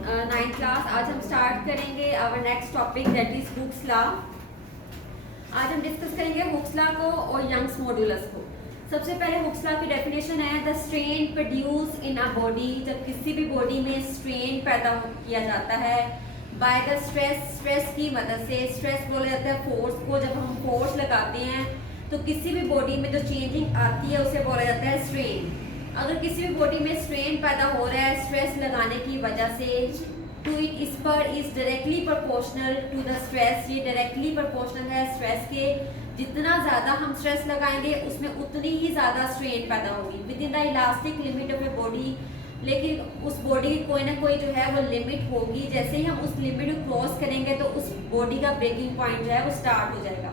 Ninth class. आज हम start करेंगे our next topic that is Hooke's law. आज हम डिस्कस करेंगे हुक्स लॉ को और यंग्स मॉडुलस को। सबसे पहले हुक्स लॉ की डेफिनेशन है the strain produce in a body. जब किसी भी बॉडी में स्ट्रेन पैदा किया जाता है बाय द स्ट्रेस की मदद से। स्ट्रेस बोला जाता है फोर्स को। जब हम फोर्स लगाते हैं तो किसी भी बॉडी में जो चेंजिंग आती है उसे बोला जाता है स्ट्रेन। अगर किसी भी बॉडी में स्ट्रेन पैदा हो रहा है स्ट्रेस लगाने की वजह से टू इट, इस पर is directly proportional to the stress. ये डायरेक्टली प्रोपोर्शनल है स्ट्रेस के। जितना ज़्यादा हम स्ट्रेस लगाएंगे उसमें उतनी ही ज़्यादा स्ट्रेन पैदा होगी with in the elastic limit of a body. लेकिन उस बॉडी की कोई ना कोई जो है वो लिमिट होगी। जैसे ही हम उस लिमिट को क्रॉस करेंगे तो उस बॉडी का ब्रेकिंग पॉइंट जो है वो स्टार्ट हो जाएगा।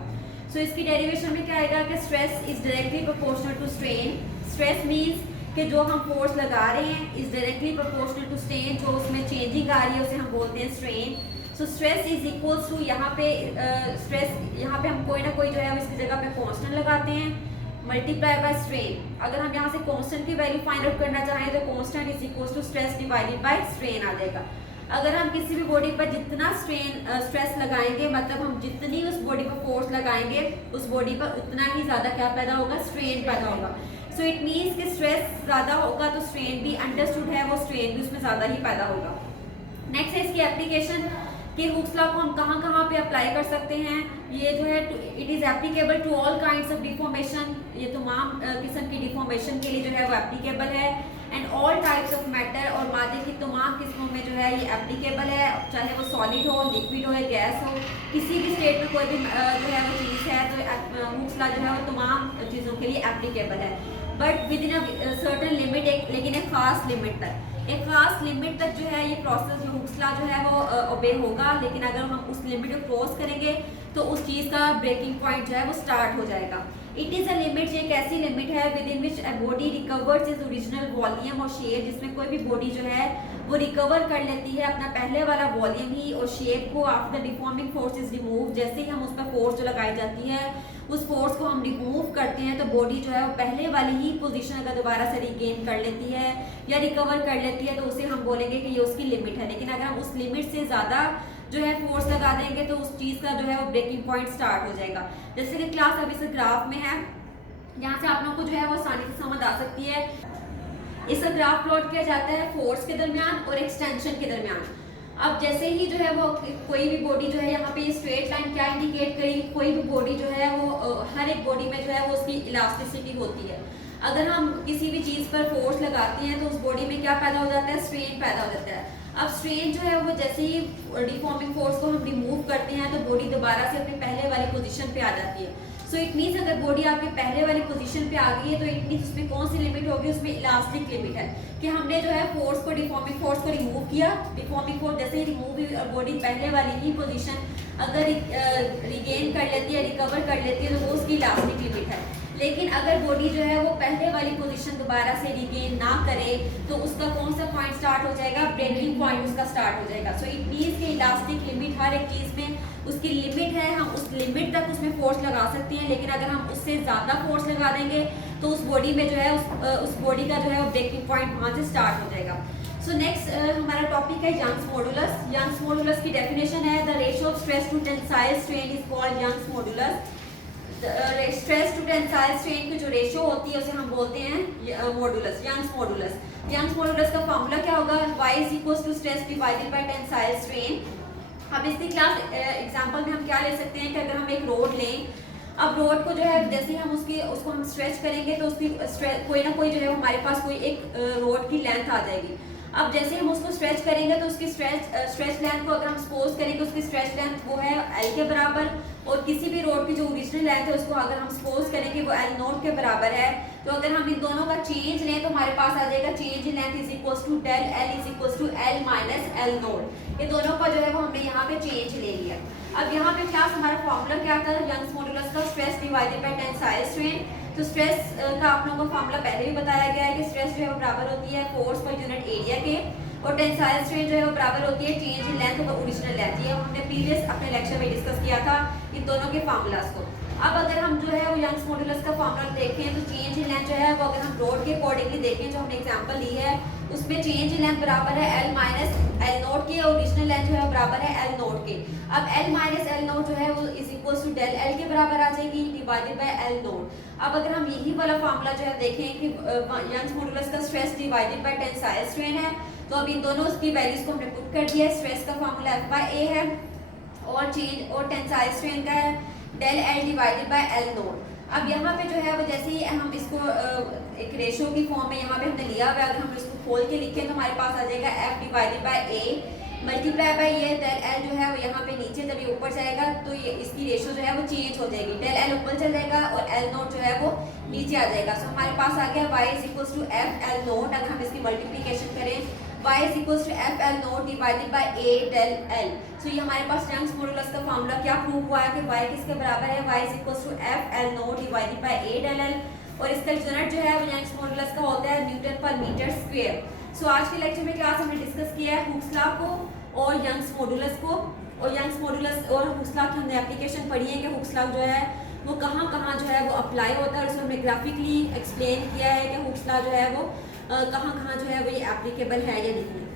सो इसकी डेरिवेशन में क्या आएगा कि stress is directly proportional to strain. Stress means कि जो हम फोर्स लगा रहे हैं is directly proportional to strain. जो उसमें चेंजिंग आ रही है उसे हम बोलते हैं strain. So stress is equals to, यहाँ पे स्ट्रेस यहाँ पे हम कोई ना कोई जो है इसकी जगह पे कांस्टेंट लगाते हैं मल्टीप्लाई बाय स्ट्रेन। अगर हम यहाँ से कांस्टेंट की वैल्यू फाइंड आउट करना चाहें तो constant is equals to stress divided by strain आ जाएगा। अगर हम किसी भी बॉडी पर जितना स्ट्रेस लगाएंगे मतलब हम जितनी उस बॉडी पर फोर्स लगाएंगे उस बॉडी पर उतना ही ज़्यादा क्या पैदा होगा, स्ट्रेन पैदा होगा। सो इट मीन्स कि स्ट्रेस ज़्यादा होगा तो स्ट्रेन भी अंडरस्टूड है, वो स्ट्रेन भी उसमें ज़्यादा ही पैदा होगा। नेक्स्ट है इसकी एप्लीकेशन कि हुक्स लॉ को हम कहाँ कहाँ पे अप्लाई कर सकते हैं। ये जो है it is applicable to all kinds of deformation. ये तमाम किस्म की डिफॉर्मेशन के लिए जो है वो एप्लीकेबल है। And all types of matter, और मादे की तमाम किस्मों में जो है ये एप्लीकेबल है। चाहे वो सॉलिड हो, लिक्विड हो या गैस हो, किसी भी स्टेट में कोई भी जो है वो चीज़ है तो हुक्स लॉ जो है वो तमाम चीज़ों के लिए एप्लीकेबल है। But with in a certain limit, लेकिन एक खास लिमिट तक। एक खास लिमिट तक जो है ये प्रोसेस जो हुक्स लॉ जो है वो ओबे होगा। लेकिन अगर हम उस लिमिट को क्रॉस करेंगे तो उस चीज़ का ब्रेकिंग पॉइंट जो है वो स्टार्ट हो जाएगा। इट इज़ अ लिमिट, ये एक ऐसी लिमिट है with in which a body recovers is original volume और शेप। जिसमें कोई भी बॉडी जो है वो रिकवर कर लेती है अपना पहले वाला वॉल्यूम ही और शेप को after deforming force is remove. जैसे ही हम उस पर फोर्स जो लगाई जाती है उस फोर्स को हम रिमूव करते हैं तो बॉडी जो है वो पहले वाली ही पोजीशन अगर दोबारा से रिगेन कर लेती है या रिकवर कर लेती है तो उसे हम बोलेंगे कि ये उसकी लिमिट है। लेकिन अगर हम उस लिमिट से ज़्यादा जो है फोर्स लगा देंगे तो उस चीज़ का जो है वो ब्रेकिंग पॉइंट स्टार्ट हो जाएगा। जैसे कि क्लास अभी से ग्राफ में है, यहाँ से आप लोगों को जो है वो आसानी से समझ आ सकती है। इसका ग्राफ प्लॉट किया जाता है फोर्स के दरमियान और एक्सटेंशन के दरमियान। अब जैसे ही जो है वो कोई भी बॉडी जो है यहाँ पे स्ट्रेट लाइन क्या इंडिकेट करी, कोई भी बॉडी जो है वो हर एक बॉडी में जो है वो उसकी इलास्टिसिटी होती है। अगर हम किसी भी चीज़ पर फोर्स लगाते हैं तो उस बॉडी में क्या पैदा हो जाता है, स्ट्रेन पैदा हो जाता है। अब स्ट्रेन जो है वो जैसे ही डिफॉर्मिंग फोर्स को हम रिमूव करते हैं तो बॉडी दोबारा से अपने पहले वाली पोजीशन पे आ जाती है। सो इट मीन्स अगर बॉडी आपके पहले वाली पोजीशन पे आ गई है तो इट मीन्स उसमें कौन सी लिमिट होगी, उसमें इलास्टिक लिमिट है कि हमने जो है फोर्स को डिफॉर्मिंग फोर्स को रिमूव किया। डिफॉर्मिंग फोर्स जैसे ही रिमूव हुई और बॉडी पहले वाली ही पोजीशन अगर रिगेन कर लेती है, रिकवर कर लेती है तो वो उसकी इलास्टिक लिमिट है। लेकिन अगर बॉडी जो है वो पहले वाली पोजीशन दोबारा से रिगेन ना करे तो उसका कौन सा पॉइंट स्टार्ट हो जाएगा, ब्रेकिंग पॉइंट उसका स्टार्ट हो जाएगा। सो इट मीन्स कि इलास्टिक लिमिट हर एक चीज़ में उसकी लिमिट है। हम उस लिमिट तक उसमें फोर्स लगा सकते हैं लेकिन अगर हम उससे ज़्यादा फोर्स लगा देंगे तो उस बॉडी में जो है उस बॉडी का जो है वो ब्रेकिंग पॉइंट वहाँ से स्टार्ट हो जाएगा। सो नेक्स्ट हमारा टॉपिक है यंग्स मॉडुलस। यंग्स मॉडुलस की डेफिनेशन है the ratio of stress to tensile strain is called Young's modulus. Stress to tensile strain की जो रेशियो होती है उसे हम बोलते हैं modulus, Young's modulus. Young's modulus का फॉर्मूला क्या होगा, y is equals to stress divided by tensile strain. अब इसकी क्लास एग्जांपल में हम क्या ले सकते हैं कि अगर हम एक रोड लें, अब रोड को जो है जैसे ही हम उसको हम स्ट्रेच करेंगे तो उसकी कोई ना कोई जो है हमारे पास कोई एक रोड की लेंथ आ जाएगी। अब जैसे हम उसको स्ट्रेच करेंगे तो उसकी स्ट्रेच लेंथ को अगर हम सपोज करेंगे उसकी स्ट्रेच लेंथ वो है L के बराबर और किसी भी रोड की जो ओरिजिनल लेंथ है उसको अगर हम सपोज करेंगे वो L नोट के बराबर है तो अगर हम इन दोनों का चेंज लें तो हमारे पास आ जाएगा change in length is equals to del L is equals to L minus L not. ये दोनों का जो है वो हमने यहाँ पे चेंज ले लिया। अब यहाँ पे क्लास हमारा फॉर्मूला क्या था यंग्स मॉडुलस का, stress divided by tensile strain. तो स्ट्रेस का आप लोगों को फॉर्मूला पहले भी बताया गया है कि स्ट्रेस जो है वो बराबर होती है फोर्स पर यूनिट एरिया के और टेंसाइल स्ट्रेन जो है वो बराबर होती है चेंज इन लेंथ और ओरिजिनल लेंथ। ये हमने प्रीवियस अपने लेक्चर में डिस्कस किया था इन दोनों के फॉर्मूलाज को। अब अगर हम जो है वो यंग्स मॉडुलस का फॉर्मूला देखें तो चेंज इन लेंथ जो है वो अगर हम रोड के अकॉर्डिंगली देखें जो हमने एग्जांपल ली है उसमें चेंज इन लेंथ बराबर है L माइनस एल नोट के, ओरिजिनल लेंथ जो है बराबर है L नोट के। अब L माइनस एल नोट जो है वो is equal to del L के बराबर आ जाएगी डिवाइडेड बाय L नोट। अब अगर हम यही वाला फार्मूला जो है देखें कि यंग्स मॉडुलस का stress divided by tensile strain है, तो अब इन दोनों की वैल्यूज को हमने पुट कर दिया है। स्ट्रेस का फार्मूला F/A है और चेंज और टेंसाइल स्ट्रेन का है del L divided by L not. अब यहाँ पे जो है वो जैसे ही हम इसको एक रेशियो की फॉर्म में यहाँ पे हमने लिया हुआ है, अगर हम इसको खोल के लिखें तो हमारे पास आ जाएगा F divided by A multiply by ये डेल L जो है वो यहाँ पे नीचे, जब ये ऊपर जाएगा तो ये इसकी रेशियो जो है वो चेंज हो जाएगी, डेल L ऊपर चल जाएगा और L नोट जो है वो नीचे आ जाएगा। सो हमारे पास आ गया y is equal to F L not. अगर हम इसकी मल्टीप्लीकेशन करें y is equal to F L not divided by A del L। So ये हमारे पास यंग्स मॉडुलस का फार्मूला क्या प्रूव हुआ है कि y किसके बराबर है, y is equal to F L not divided by A del L, और इसका यूनिट जो है वो यंग्स मॉडुलस का होता है न्यूटन पर मीटर स्क्वायर। सो आज के लेक्चर में क्लास हमने डिस्कस किया है हुक्स लॉ को और यंग्स मॉडुलस को, और यंग्स मॉडुलस और हुक्स लॉ की हमने एप्लीकेशन पढ़ी है कि हुक्स लॉ जो है वो कहाँ कहाँ जो है वो अप्लाई होता है, और उसमें हमने ग्राफिकली एक्सप्लेन किया है कि हुक्स लॉ जो है वो कहाँ कहाँ जो है वो ये एप्लीकेबल है या नहीं है।